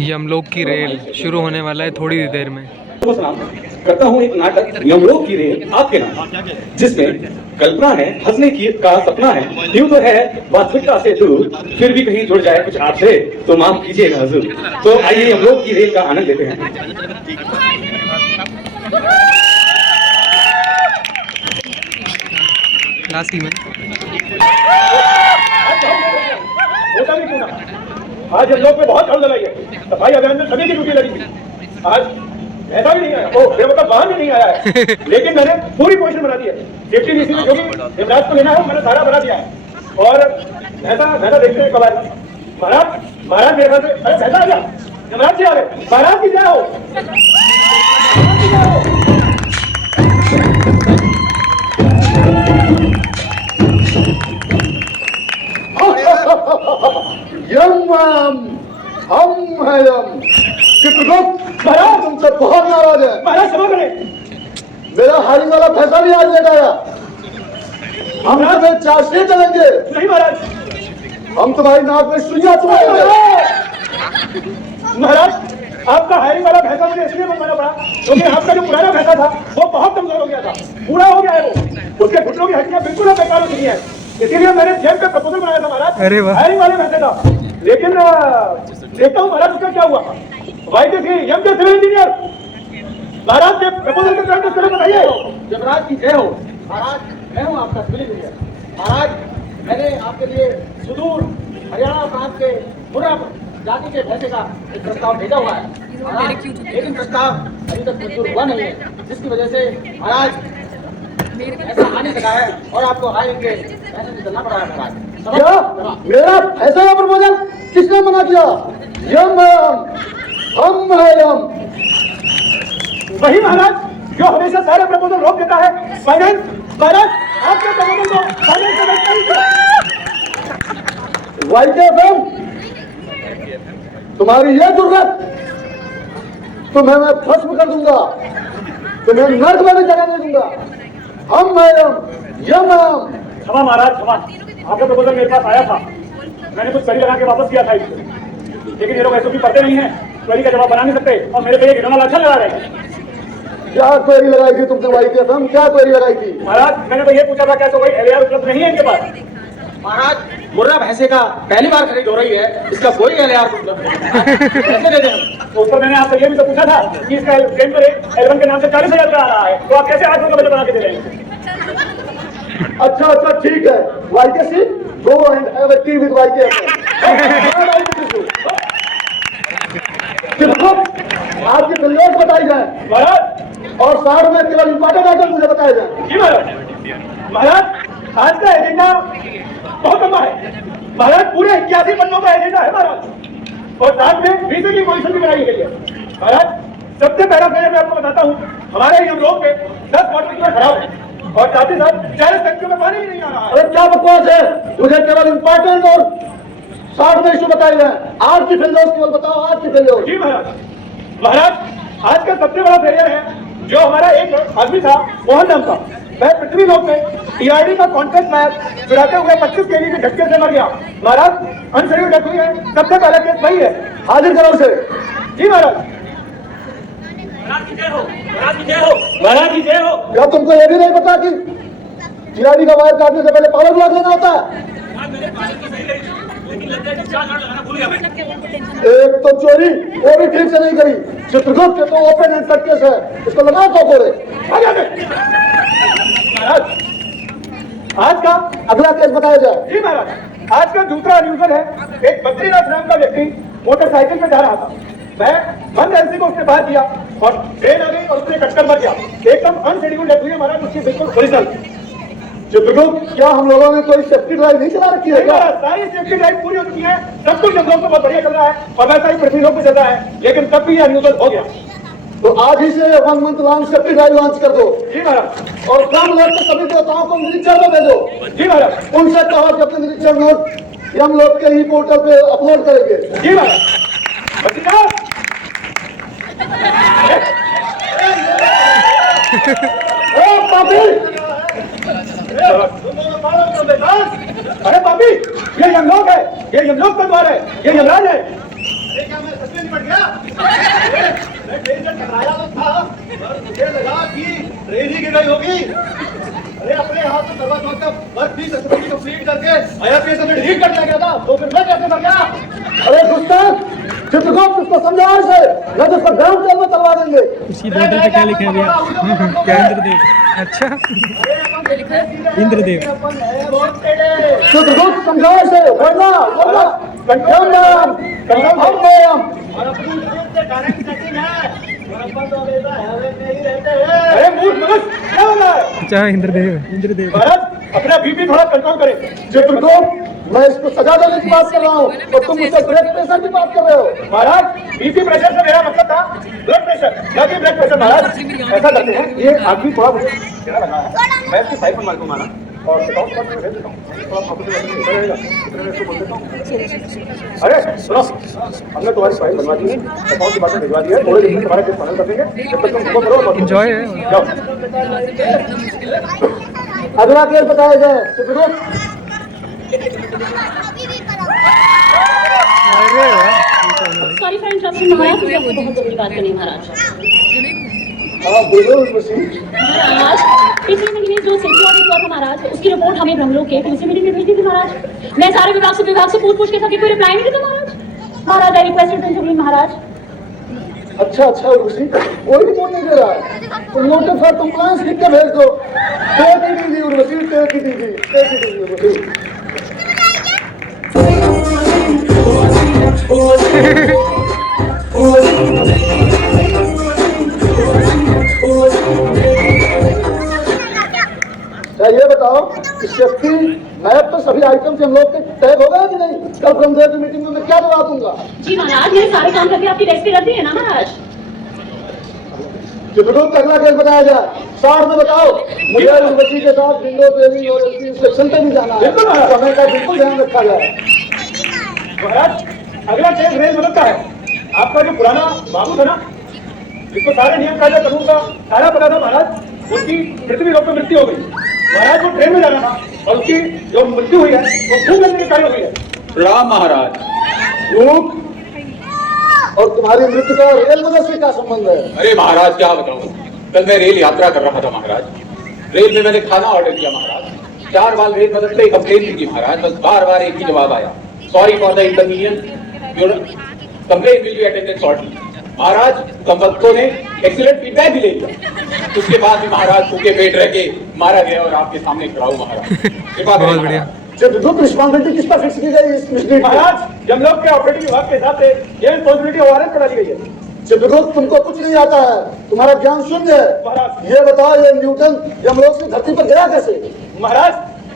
यमलोक की रेल शुरू होने वाला है थोड़ी देर में। करता हूँ एक नाटक यमलोक की रेल आपके नाम, जिसमें कल्पना है, हंसने की का सपना है, यूं तो है वास्तविकता से दूर, फिर भी कहीं जुड़ जाए कुछ आपसे तो माफ कीजिएगा हुजूर। तो आइए यमलोक की रेल का आनंद लेते हैं। लास्ट में आज यमलोक में बहुत हड़बड़ाई है। सफाई अभियान में सभी की ड्यूटी लगी थी। आज ऐसा भी नहीं आया, मतलब वाहन भी नहीं आया है। लेकिन मैंने पूरी कोशिश बना दी है। सेफ्टी नीति में जो भी यमराज को लेना है मैंने सारा बना दिया है। और भैंसा देखते हैं कब आएगा। महाराज मेरे घर से अरे भैंसा आ गया, यमराज जी आ गए। महाराज की जय हो। हम है यम। चित्रगुप्त महाराज तुमसे बहुत नाराज है। महाराज क्षमा करें। मेरा हारिंग वाला फैसला भी आज लेट आया। हम तुम्हें चार्जशीट चलेंगे। नहीं महाराज, हम तुम्हारी नाक में सुइयां चुभाएंगे। महाराज आपका हायरिंग वाला भैंसा मुझे इसलिए मंगवाना पड़ा क्योंकि आपका जो पुराना भैंसा था वो बहुत कमजोर हो गया था, बूढ़ा हो गया है। वो उसके घुटनों की हड्डियां बिल्कुल बेकार हो चुकी है। इसीलिए मैंने जेब पे प्रपोजल बनाया था महाराज, हायरिंग वाले भैंसे का। लेकिन देखता हूँ महाराज उसका क्या हुआ। वाईटी थी यम के सिविल इंजीनियर महाराज के प्रपोजल के प्रैक्टिस करें बताइए। यमराज की जय हो। महाराज मैं हूँ आपका सिविल इंजीनियर। महाराज मैंने आपके लिए सुदूर हरियाणा प्रांत के मुर्रा जाति के भैंसे का एक प्रस्ताव भेजा हुआ है। लेकिन प्रस्ताव अभी तक मंजूर हुआ नहीं है, जिसकी वजह से महाराज ऐसा आ नहीं सका है और आपको हायरिंग के पैसे से चलना पड़ा है। महाराज मेरा ऐसा प्रपोजल किसने मना किया? यम हम है यम। वही महाराज जो हमेशा सारे प्रपोजल रोक देता है। फाइनेंस महाराज आपके प्रपोजल को फाइनेंस से रोकता ही तुम्हारी ये जरूरत तुम्हें मैं भस्म कर दूंगा, तुम्हें नर्क में भी जगह नहीं दूंगा। हम है यम। क्षमा महाराज क्षमा, आपका प्रपोजल मेरे पास आया था, मैंने कुछ कड़ी लगा के वापस किया था इसको। लेकिन ये लोग ऐसे भी पढ़ते नहीं है, क्वेरी का जवाब बना नहीं सकते और मेरे पे ये घिनौना अच्छा लगा रहे हैं। क्या क्वेरी लगाई थी तुमने वाई के हम? क्या क्वेरी लगाई थी? महाराज मैंने तो ये पूछा था क्या तो कोई एलआर उपलब्ध नहीं है इनके पास? महाराज मुर्रा भैंसे का पहली बार खरीद हो रही है, इसका कोई एलआर उपलब्ध नहीं, कैसे दे दें हम? उस पर मैंने आपसे ये भी तो पूछा था कि इसका ट्रेन पर एल्बम के नाम से 40,000 रुपया आ रहा है, तो आप कैसे आज का बजट बना के दे रहे हैं? अच्छा ठीक है, YK go and have a tea with YK. आपकी फिल्म बताई जाए महाराज और साथ में केवल इंपॉर्टेंट आइटम मुझे बताए जाए। जी महाराज। महाराज आज का एजेंडा बहुत लंबा है महाराज, पूरे 81 पन्नों का एजेंडा है महाराज और साथ में वीजे की पोजीशन भी बनाई गई है। महाराज सबसे पहला पहले मैं आपको बताता हूँ, हमारे यमलोक में 10 वाटर कीपर खराब है और साथ ही साथ 40 टंकियों में पानी भी नहीं आ रहा है। अरे क्या बकवास है, मुझे केवल इंपॉर्टेंट और साथ में इशू बताए जाए। आज की फिल्म केवल बताओ, आज की फिल्म। जी महाराज। महाराज आज का सबसे बड़ा फेलियर है जो हमारा एक आदमी था मोहन नाम का, वह पृथ्वी लोक में टीआरडी का कॉन्टेस्ट मैच चुराते हुए 25 केजी के झटके से मर गया। महाराज अनशरीर डेथ हुई है, सबसे पहला केस वही है, हाजिर करो उसे। जी महाराज। महाराज की जय हो। महाराज की जय हो। महाराज की जय हो। क्या तुमको ये भी नहीं पता कि टीआरडी का वायर काटने से पहले पावर ब्लॉक लेना होता है? एक तो चोरी वो भी ठीक से नहीं करी, चित्रगुप्त के तो ओपन एंड शट केस है, इसको लगाओ तो बोले। आज का अगला केस बताया जाए। जी महाराज। आज का दूसरा अन्यूजल है, एक बद्रीनाथ नाम का व्यक्ति मोटरसाइकिल पे जा रहा था, वह बंद एलसी को उसने पार किया और ट्रेन आ गई और उसने कटकर मर गया। एकदम अनशेड्यूल्ड डेथ हुई है महाराज, उसकी बिल्कुल ओरिजिनल। चित्रगुप्त क्या हम लोगों ने कोई सेफ्टी ड्राइव नहीं चला रखी है क्या? सारी सेफ्टी ड्राइव पूरी हो चुकी है, सब कुछ हम लोग को बहुत बढ़िया चल रहा है और वैसा ही पृथ्वी लोक पे चल रहा है, लेकिन तब भी अनयूजल हो गया। तो आज ही से 1 month long safety drive launch कर दो। जी महाराज। और ग्राम लोक के सभी देवताओं को निरीक्षण में भेजो। जी महाराज। उनसे कहो कि अपने निरीक्षण नोट हम लोग के ही पोर्टल पे अपलोड करेंगे। जी महाराज। अरे पापी, ये यमलोक है, ये यमलोक का द्वार है, ये यमराज है। क्या मैं सच में निपट गया? मैं ट्रेन से टकराया तो था, पर मुझे लगा कि ट्रेन ही गिर गई होगी। अरे अपने हाथ में दबा दबा वर्क भी सक्सेसफुली कंप्लीट करके आईआरपीएस में लीड कर लिया गया था, तो फिर मैं कैसे मर गया? अरे गुस्ताख, चित्रगुप्त उसको समझाओ इसे, नहीं तो उसको ग्राउंड जेल में चलवा देंगे। इसकी बोतल पे क्या लिखा है भैया? क्या इंद्रदेव? अच्छा इंद्रदेव। चित्रगुप्त समझाओ इसे, वरना कंट्रोल और अपनी ट्रेन से डायरेक्ट सेटिंग है, और अपन तो हमेशा हाईवे में ही रहते हैं। अरे मूर्ख मनुष्य, क्या हो रहा है? अच्छा इंद्रदेव, इंद्रदेव। महाराज, अपना बीपी थोड़ा कंट्रोल करें। चित्रगुप्त, मैं इसको सजा देने की बात कर रहा हूँ और तुम मुझसे ब्लड प्रेशर की बात कर रहे हो। महाराज, बीपी प्रेशर से मेरा मतलब था ब्लड प्रेशर, ना कि ब्लड प्रेशर। महाराज, ऐसा करते हैं, ये आदमी थोड़ा मुझे टेढ़ा लगा है, मैं इसकी साइड पर मार को मारा और अरे सुनो, हमने तुम्हारी फाइल बनवा दी है, अकाउंट की बातें भिजवा दी है, थोड़े दिन में तुम्हारा केस फाइनल कर देंगे। जब तक तुम घूमो करो, एंजॉय है। जाओ। अगला केस बताया जाए। चित्रगुप्त, सॉरी फॉर इंटरप्शन महाराज, मुझे आपसे बहुत जरूरी बात करनी है महाराज। बोलो उर्वशी। महाराज, पिछले महीने जो सेक्सी ऑडिट हुआ था महाराज, उसकी रिपोर्ट हमें ब्रह्मलोक के पुलिस मीटिंग में भेज दी थी महाराज। मैं सारे विभाग से पूछ के था कि कोई रिप्लाई नहीं देता महाराज। महाराज, आई रिक्वेस्टेड टू इंटरव्यू महाराज। अच्छा उर्वशी, कोई रिपोर्ट नहीं दे रहा है, तुम नोटिस फॉर कंप्लायंस लिख के भेज दो। Take it easy Urvashi, take it easy Urvashi. क्या ये बताओ कि सेफ्टी मैप पर सभी आइटम्स हम लोग के टैग हो गए कि नहीं? कल ब्रह्मदेव की मीटिंग में मैं क्या जवाब दूंगा? जी महाराज, मैंने सारे काम करके आपकी रेस्ट कर दी है ना महाराज। चित्रगुप्त, अगला केस बताया जाए। सार में बताओ, मुझे उर्वशी के साथ विंडो ट्रेनिंग और एलसी इंस्पेक्शन पे भी जाना है, समय का बिल्कुल ध्यान रखा जाए। महाराज, अगला केस रेल मदद का है। आपका जो पुराना बाबू था ना, जिसको सारे नियम कायदे कानून का सारा पता था महाराज, उसकी पृथ्वी लोक में मृत्यु हो गई। महाराज, वो ट्रेन में जाना था और उसकी जो मृत्यु हुई है वो भूख लगने के कारण हुई है। प्रणाम महाराज। भूख और तुम्हारी मृत्यु का रेल मदद से क्या संबंध है? अरे महाराज, क्या बताऊं, कल मैं रेल यात्रा कर रहा था महाराज। रेल में मैंने खाना ऑर्डर किया महाराज। 4 बार रेल मदद से कंप्लेन की महाराज, बस बार एक ही जवाब आया, sorry for the inconvenience, your complain will be attended shortly. महाराज, कंपक्तों ने एक्सीलेंट फीडबैक भी ले लिया। उसके बाद भी महाराज भूखे पेट रह के मारा गया और आपके सामने खड़ा हूं महाराज। कृपा करें बहुत बढ़िया। चित्रगुप्त, रिस्पॉन्सिबिलिटी किस पर फिक्स की गई इस मिस्ट्री? महाराज, यमलोक के ऑपरेटिंग विभाग के हिसाब से ये रिस्पॉन्सिबिलिटी ओआरएस पर डाली गई है। चित्रगुप्त, तुमको कुछ नहीं आता है, तुम्हारा ज्ञान शून्य है। महाराज, ये बताओ, ये न्यूटन यमलोक से धरती पर गया कैसे? महाराज,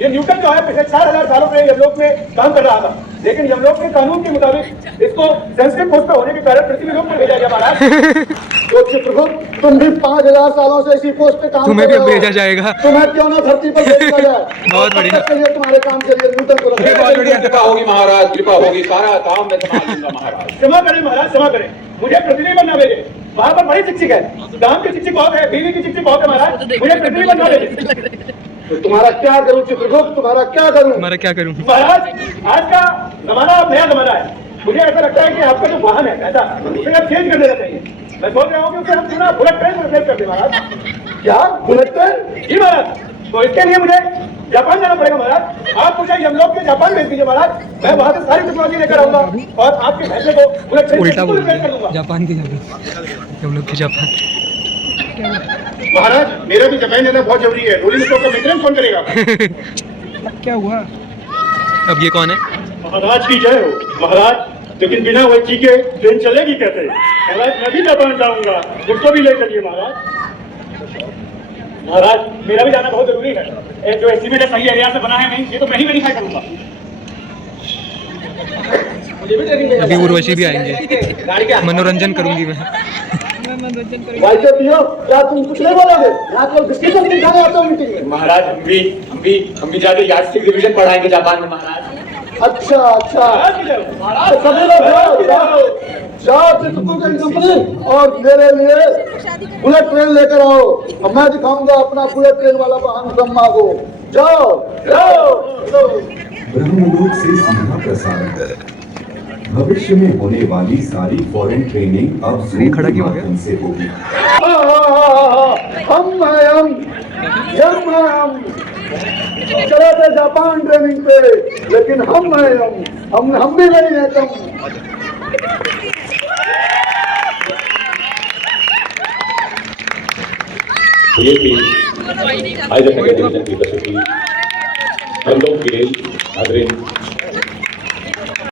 ये न्यूटन जो है पिछले 4000 सालों से यमलोक में काम कर रहा था, लेकिन यमलोक के कानून के मुताबिक इसको सेंसिटिव पोस्ट पर होने के कारण पृथ्वी लोक में भेजा गया महाराज। तो चित्रगुप्त, तुम भी 5000 सालों से इसी पोस्ट पे काम तुम्हें कर भी रहे हो। भेजा जाएगा। तुम्हें क्यों ना धरती पर भेजा जाए? बहुत बढ़िया। तब तक के लिए तुम्हारे काम के लिए न्यूटन को रखा बहुत बढ़िया, कृपा होगी महाराज, कृपा होगी, सारा काम मैं संभाल लूंगा महाराज। क्षमा करें महाराज, क्षमा करें, मुझे पृथ्वी पर न भेजे। वहाँ पर बड़ी शिक्षक है, गांव की शिक्षक बहुत है, बीवी की शिक्षक बहुत है महाराज, मुझे पृथ्वी पर न भेजे। तो तुम्हारा क्या करूं चित्रगुप्त, तुम्हारा क्या करूं? हमारा क्या करूं? महाराज, आज का जमाना अब नया जमाना है। मुझे ऐसा लगता है कि आपका जो वाहन है ऐसा, उसे आप चेंज कर देना चाहिए। मैं सोच रहा हूँ कि उसे हम पूरा बुलेट ट्रेन में रिप्लेस कर दें महाराज। क्या बुलेट ट्रेन? जी महाराज, तो इसके लिए मुझे जापान जाना पड़ेगा महाराज। आप मुझे यमलोक के जापान भेज दीजिए महाराज, मैं वहाँ से सारी टेक्नोलॉजी लेकर आऊंगा और आपके फैसले को बुलेट ट्रेन उल्टा बोल रिप्लेस कर दूंगा। जापान की हम लोग की जापान। महाराज, मेरा भी जापान जाना बहुत जरूरी है, रोलिंग स्टॉक का मेंटेनेंस कौन करेगा? क्या हुआ? अब ये कौन है? महाराज की जय हो। महाराज, लेकिन बिना वैची के ट्रेन चलेगी कैसे? महाराज, मैं भी जापान जाऊंगा, मुझको भी ले चलिए महाराज। महाराज, मेरा भी जाना बहुत जरूरी है, जो एस्टिमेट सही एरिया से बना है नहीं, ये तो मैं ही वेरीफाई करूंगा। अभी उर्वशी भी आएंगे, मनोरंजन करूंगी मैं। क्या तुम कुछ नहीं बोलोगे? यहाँ केवल डिस्कशन दिखाने आते हो मीटिंग में। महाराज, हम भी जाके यार्डस्टिक डिवीजन पढ़ाएंगे जापान में महाराज। अच्छा अच्छा महाराज की जय हो। महाराज सभी लोग जाओ चित्रकूट कंपनी और मेरे लिए बुलेट ट्रेन लेकर आओ और मैं दिखाऊंगा अपना बुलेट ट्रेन वाला वाहन ब्रह्मा को। जाओ जाओ ब्रह्मलोक से सीधा प्रसारण। भविष्य में होने वाली सारी फॉरेन ट्रेनिंग अब ये खड़ा क्यों हो गया? माध्यम से होगी। हम हैं हम चले थे जापान ट्रेनिंग पे, लेकिन हम हैं हम भी नहीं है तुम। ये थी हाईजैक डिवीजन की प्रस्तुति। हम लोग की रेल नाज़रीन